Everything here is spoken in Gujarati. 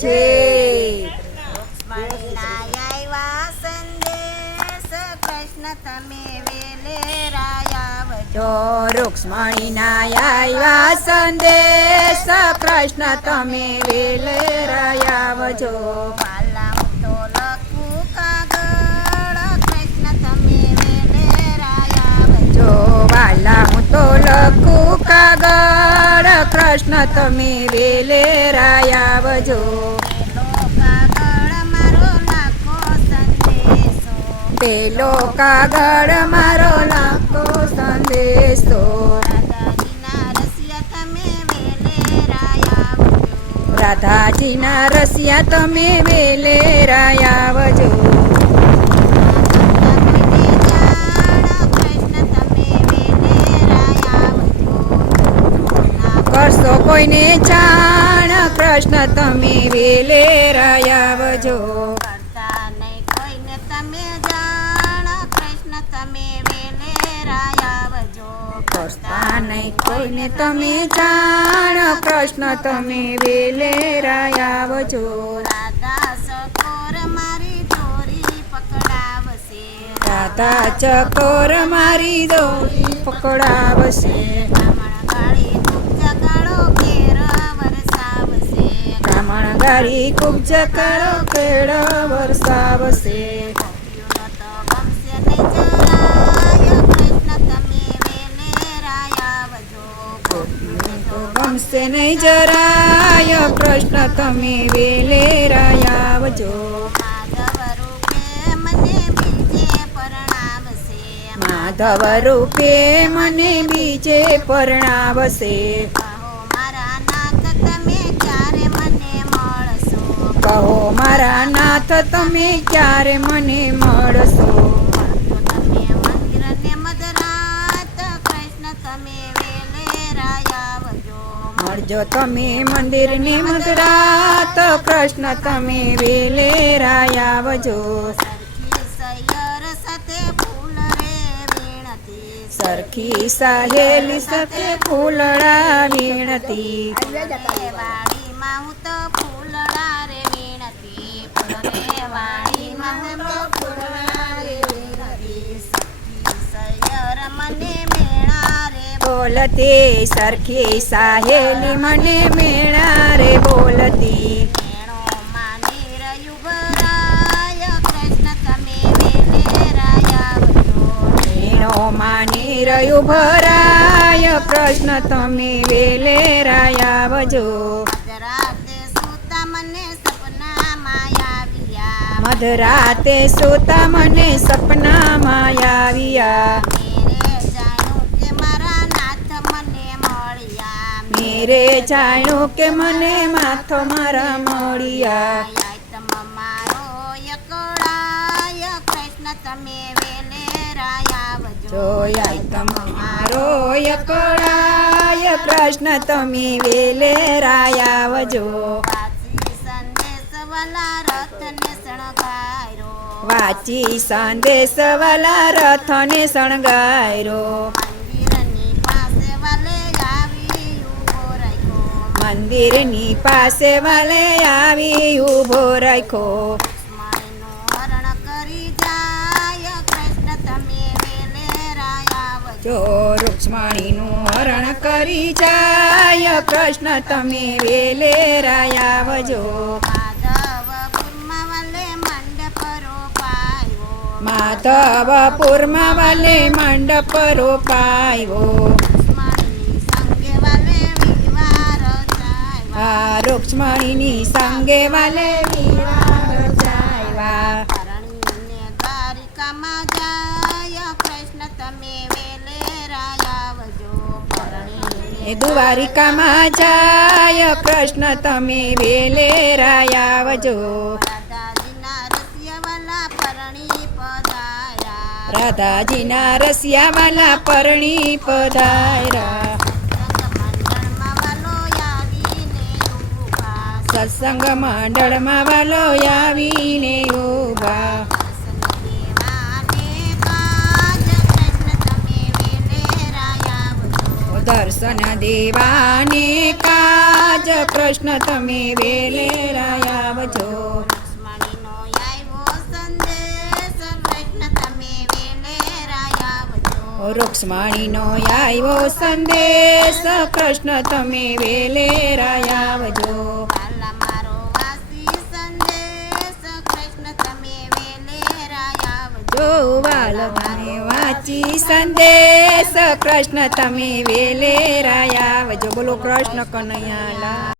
છે. રૂક્ષ્મણીના આવ્યા સંદેશ કૃષ્ણ તમે વેલ વજો કૃષ્ણ તમે વેલે વજો પેલો કાગળ મારો લાખો સંદેશો. રાધાજીના રસિયા તમે વેલે આવજો કરશો કોઈને જાણ? કૃષ્ણ તમે વેલે રાયાવજો. કોઈને તમે જાણ? કૃષ્ણ તમે વેલેરાયા વજો કરતા નહીં, કોઈને તમે જાણ? પ્રશ્ન તમે વેલે રાયાવજો. રાધા સકોર મારી દોરી પકડાવશે. દાદા ચકોર મારી દોરી પકડાવશે. બ્રાહ્મણ ગાળી ગાડી ખૂબ કરો કેળો વરસાવશે. ગમશે નહીં જરાય કૃષ્ણ તમે વેલે આવજો માધવ રૂપે મને બીજે પરણાવશે. કહો, મારા નાથ, તમે ક્યારે મને મળશો? મળજો તમે મંદિરની મધરાત કૃષ્ણ તમે વેલે આવજો સરખી સૈયર સાથે ફૂલ રે વીણતી સરખી સહેલી સાથે ફૂલડા વીણતી. બોલતી સરખી સાહેલી મને મેળા રે બોલતી માની રહ્યું ભરાય પ્રશ્ન તમે વેલે આવજો. રાતે સુતા મને મધરાતે સુતા મને સપનામાં આવ્યા. મેરે જાણ્યું કે મારા નાથ મને મળ્યા. મેરે જાણ્યું કે મને માથો મારા મળ્યા. આય તમ મારો વજો. યકળાય કૃષ્ણ તમે વેલે આવજો વાંચી સંદેશ રથને શણગાર્યો. વાંચી સંદેશ વાલા રથને શણગારો મંદિરની પાસે વાલે આવી ઊભો રાખ્યો. મંદિરની પાસે વાલે આવી ઊભો રાખો લક્ષ્મણનું હરણ કરી જાય. કૃષ્ણ તમે વેલેરાયા જો રૂક્ષ્મણીનું હરણ કરી જાય. કૃષ્ણ તમે વેલે આવજો રોપાયો માધવપુરમાં વાલે મંડપ રોપાયો રૂક્ષ્મણીની સંગે વાલે દ્વારિકામાં જાય કૃષ્ણ તમે વેલેરાયા વજો દ્વારિકામાં જાય કૃષ્ણ તમે વેલે આવજો. પધાર્યા રસિયાવાલા રસિયા વાલા પરણી પધાર્યા. સત્સંગ મંડળમાં વાલો આવીને ઊભા દર્શન દેવાને કાજ કૃષ્ણ તમે વેલે રાયા રૂક્ષ્મણીનો આવ્યો સંદેશ કૃષ્ણ તમે વેલે રાયાવજો. વાલા મારો વાસી સંદેશ કૃષ્ણ તમે વેલેરા આવજો જો વાંચી સંદેશ કૃષ્ણ તમે વેલે આવજો બોલો કૃષ્ણ કનૈયા